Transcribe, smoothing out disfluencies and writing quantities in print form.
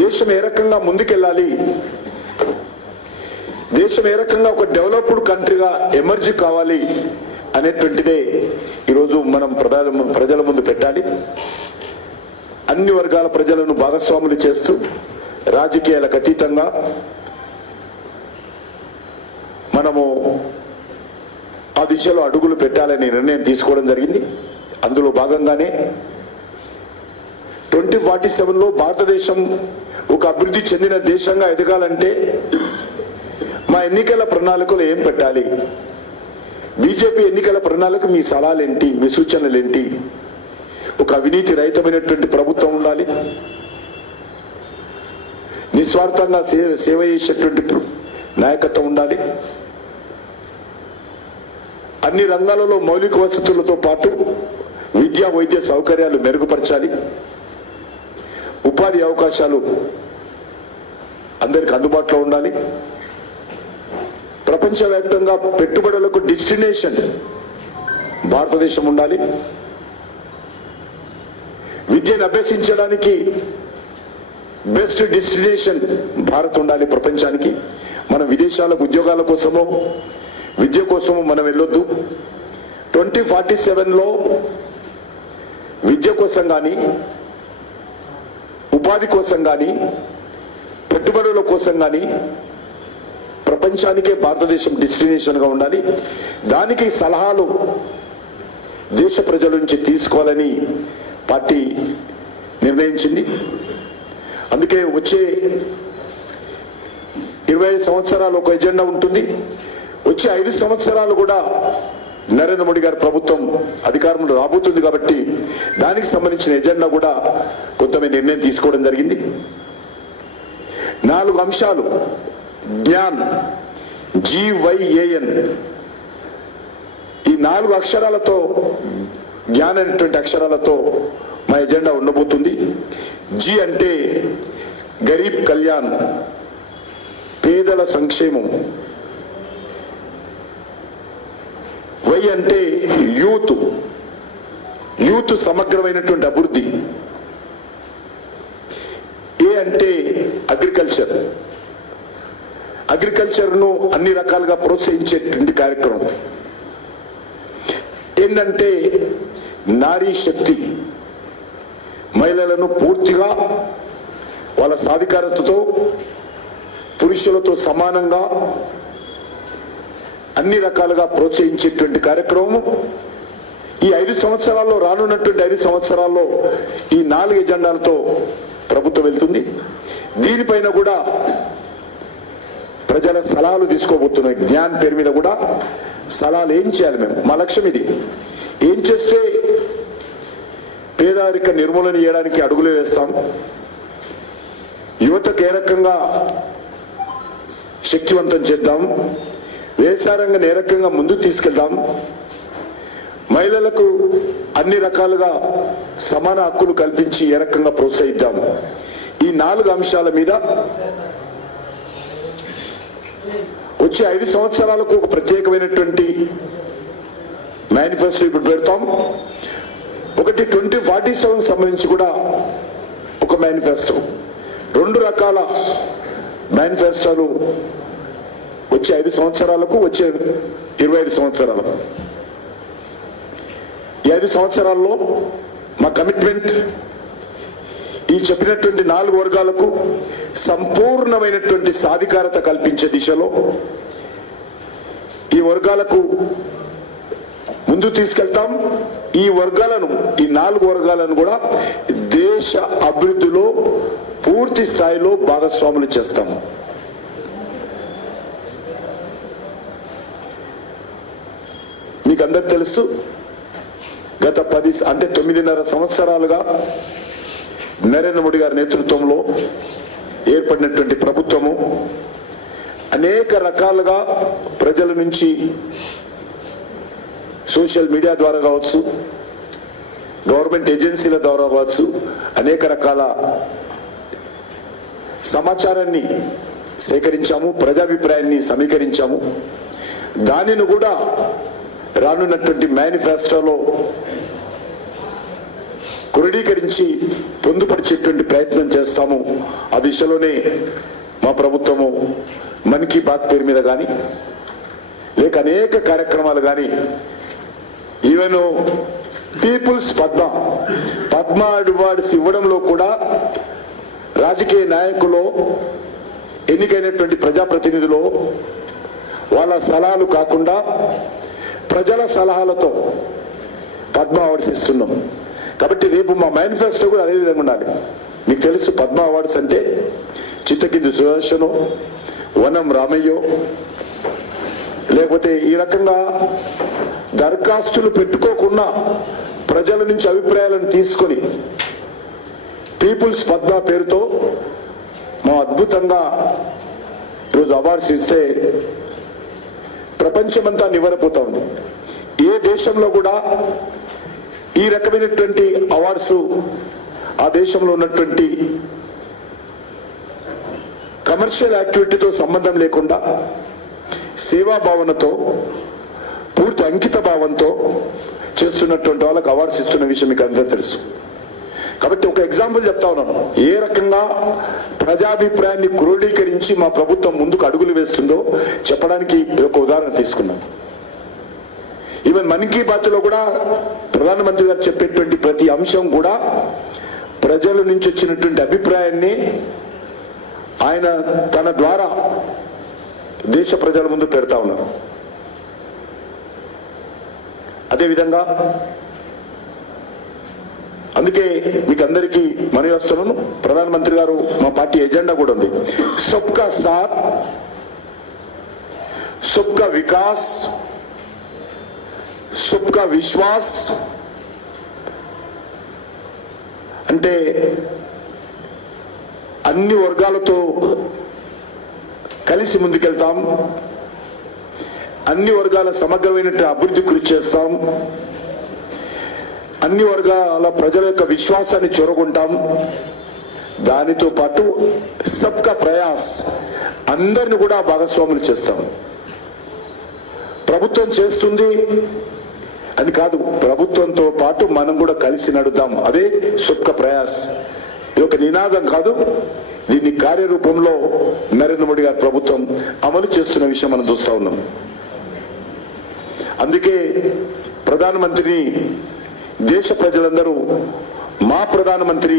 దేశం ఏ రకంగా ముందుకెళ్ళాలి, దేశం ఏ రకంగా ఒక డెవలప్డ్ కంట్రీగా ఎమర్జ్ కావాలి అనేటువంటిదే ఈరోజు మనం ప్రజల ముందు పెట్టాలి. అన్ని వర్గాల ప్రజలను భాగస్వాములు చేస్తూ రాజకీయాలకు అతీతంగా మనము ఆ దిశలో అడుగులు పెట్టాలని నిర్ణయం తీసుకోవడం జరిగింది. అందులో భాగంగానే 2047లో భారతదేశం ఒక అభివృద్ధి చెందిన దేశంగా ఎదగాలంటే మా ఎన్నికల ప్రణాళికలు ఏం పెట్టాలి, బీజేపీ ఎన్నికల ప్రణాళిక మీ సలహాలేంటి, మీ సూచనలేంటి, ఒక అవినీతి రహితమైనటువంటి ప్రభుత్వం ఉండాలి, నిస్వార్థంగా సేవ చేసేటువంటి నాయకత్వం ఉండాలి, అన్ని రంగాలలో మౌలిక వసతులతో పాటు విద్యా వైద్య సౌకర్యాలు మెరుగుపరచాలి, ఉపాధి అవకాశాలు అందరికి అందుబాటులో ఉండాలి, ప్రపంచవ్యాప్తంగా పెట్టుబడులకు డెస్టినేషన్ భారతదేశం ఉండాలి, విద్యను అభ్యసించడానికి బెస్ట్ డెస్టినేషన్ భారత్ ఉండాలి ప్రపంచానికి. మనం విదేశాలకు ఉద్యోగాల కోసమో విద్య కోసమో మనం వెళ్ళొద్దు. 2047లో విద్య కోసం కానీ, ఉపాధి కోసం కానీ, పెట్టుబడుల కోసం కానీ ప్రపంచానికే భారతదేశం డెస్టినేషన్గా ఉండాలి. దానికి సలహాలు దేశ ప్రజల నుంచి తీసుకోవాలని పార్టీ నిర్ణయించింది. అందుకే వచ్చే 25 సంవత్సరాలు ఒక ఎజెండా ఉంటుంది. వచ్చే 5 సంవత్సరాలు కూడా నరేంద్ర మోడీ గారి ప్రభుత్వం అధికారంలో రాబోతుంది కాబట్టి దానికి సంబంధించిన ఎజెండా కూడా కొంతమంది నిర్ణయం తీసుకోవడం జరిగింది. 4 అంశాలు జ్ఞాన్, GYAN, ఈ 4 అక్షరాలతో జ్ఞాన్ అనేటువంటి అక్షరాలతో మా ఎజెండా ఉండబోతుంది. జి అంటే గరీబ్ కళ్యాణ్, పేదల సంక్షేమం. వై అంటే యూత్ సమగ్రమైనటువంటి అభివృద్ధి. ఏ అంటే అగ్రికల్చర్ ను అన్ని రకాలుగా ప్రోత్సహించేటువంటి కార్యక్రమం. ఏంటంటే నారీ శక్తి, మహిళలను పూర్తిగా వాళ్ళ సాధికారతతో పురుషులతో సమానంగా అన్ని రకాలుగా ప్రోత్సహించేటువంటి కార్యక్రమం. ఈ 5 సంవత్సరాల్లో, రానున్నటువంటి 5 సంవత్సరాల్లో ఈ 4 ఎజెండాలతో ప్రభుత్వం వెళ్తుంది. దీనిపైన కూడా ప్రజల సలహాలు తీసుకోబోతున్నాయి. జ్ఞాన్ పేరు మీద కూడా సలహాలు ఏం చేయాలి, మేము మా లక్ష్యం ఇది. ఏం చేస్తే పేదరిక నిర్మూలన చేయడానికి అడుగులు వేస్తాం, యువతకు ఏ రకంగా శక్తివంతం చేద్దాం, వ్యవసాయ రంగం ఏ రకంగా ముందుకు తీసుకెళ్దాం, మహిళలకు అన్ని రకాలుగా సమాన హక్కులు కల్పించి ఏ రకంగా ప్రోత్సహిద్దాం. ఈ 4 అంశాల మీద వచ్చే 5 సంవత్సరాలకు ఒక ప్రత్యేకమైనటువంటి మేనిఫెస్టో ఇప్పుడు పెడతాం. ఒకటి 2047 సంబంధించి కూడా ఒక మేనిఫెస్టో. 2 రకాల మేనిఫెస్టోలు వచ్చే 5 సంవత్సరాలకు, వచ్చే 25 సంవత్సరాలకు. ఈ 5 సంవత్సరాల్లో మా కమిట్మెంట్ ఈ చెప్పినటువంటి 4 వర్గాలకు సంపూర్ణమైనటువంటి సాధికారత కల్పించే దిశలో ఈ వర్గాలకు ముందు తీసుకెళ్తాం. ఈ వర్గాలను, ఈ 4 వర్గాలను కూడా దేశ అభివృద్ధిలో పూర్తి స్థాయిలో భాగస్వాములు చేస్తాం. మీకు అందరు తెలుసు, గత 9.5 సంవత్సరాలుగా నరేంద్ర మోడీ గారి నేతృత్వంలో ఏర్పడినటువంటి ప్రభుత్వము అనేక రకాలుగా ప్రజల నుంచి సోషల్ మీడియా ద్వారా కావచ్చు, గవర్నమెంట్ ఏజెన్సీల ద్వారా కావచ్చు, అనేక రకాల సమాచారాన్ని సేకరించాము, ప్రజాభిప్రాయాన్ని సమీకరించాము. దానిని కూడా రానున్నటువంటి మేనిఫెస్టోలో క్రోడీకరించి పొందుపరిచేటువంటి ప్రయత్నం చేస్తాము. ఆ దిశలోనే మా ప్రభుత్వము మన్ కీ బాత్ పేరు మీద కానీ లేక అనేక కార్యక్రమాలు కానీ ఈవెన్ పీపుల్స్ పద్మ అవార్డ్స్ ఇవ్వడంలో కూడా రాజకీయ నాయకులు ఎన్నికైనటువంటి ప్రజాప్రతినిధులు వాళ్ళ సలహాలు కాకుండా ప్రజల సలహాలతో పద్మ అవార్డ్స్ ఇస్తున్నాం. కాబట్టి రేపు మా మేనిఫెస్టో కూడా అదే విధంగా ఉండాలి. మీకు తెలుసు పద్మ అవార్డ్స్ అంటే చిత్తకింది సుదర్శనో, వనం రామయ్యో, లేకపోతే ఈ రకంగా దరఖాస్తులు పెట్టుకోకుండా ప్రజల నుంచి అభిప్రాయాలను తీసుకొని పీపుల్స్ పద్మ పేరుతో మా అద్భుతంగా ఈరోజు అవార్డ్స్ ఇస్తే ప్రపంచమంతా నివ్వరపోతా ఉంది. ఏ దేశంలో కూడా ఈ రకమైనటువంటి అవార్డ్స్ ఆ దేశంలో ఉన్నటువంటి కమర్షియల్ యాక్టివిటీతో సంబంధం లేకుండా సేవా భావనతో పూర్తి అంకిత భావంతో చేస్తున్నటువంటి వాళ్ళకి అవార్డ్స్ ఇస్తున్న విషయం మీకు అందరూ తెలుసు. కాబట్టి ఒక ఎగ్జాంపుల్ చెప్తా ఉన్నాను, ఏ రకంగా ప్రజాభిప్రాయాన్ని క్రోడీకరించి మా ప్రభుత్వం ముందుకు అడుగులు వేస్తుందో చెప్పడానికి ఒక ఉదాహరణ తీసుకున్నాను. ఈవెన్ మన్ కీ బాత్ లో కూడా ప్రధానమంత్రి గారు చెప్పేటువంటి ప్రతి అంశం కూడా ప్రజల నుంచి వచ్చినటువంటి అభిప్రాయాన్ని ఆయన తన ద్వారా దేశ ప్రజల ముందు పెడతా ఉన్నారు. అదేవిధంగా అందుకే మీకు అందరికీ మనవి చేస్తున్నాను, ప్రధానమంత్రి గారు మా పార్టీ ఎజెండా కూడా ఉంది, సబ్కా సాత్ సబ్కా వికాస్ సబ్కా విశ్వాస్. అంటే అన్ని వర్గాలతో కలిసి ముందుకెళ్తాం, అన్ని వర్గాల సమగ్రమైన అభివృద్ధి కృషి చేస్తాం, అన్ని వర్గాల ప్రజల యొక్క విశ్వాసాన్ని చొరగొంటాం. దానితో పాటు సబ్కా ప్రయాస్, అందరిని కూడా భాగస్వాములు చేస్తాం. ప్రభుత్వం చేస్తుంది అని కాదు, ప్రభుత్వంతో పాటు మనం కూడా కలిసి నడుద్దాం, అదే సబ్కా ప్రయాస్. ఇది ఒక నినాదం కాదు, దీన్ని కార్యరూపంలో నరేంద్ర మోడీ గారి ప్రభుత్వం అమలు చేస్తున్న విషయం మనం చూస్తా ఉన్నాం. అందుకే ప్రధానమంత్రిని దేశ ప్రజలందరూ మా ప్రధానమంత్రి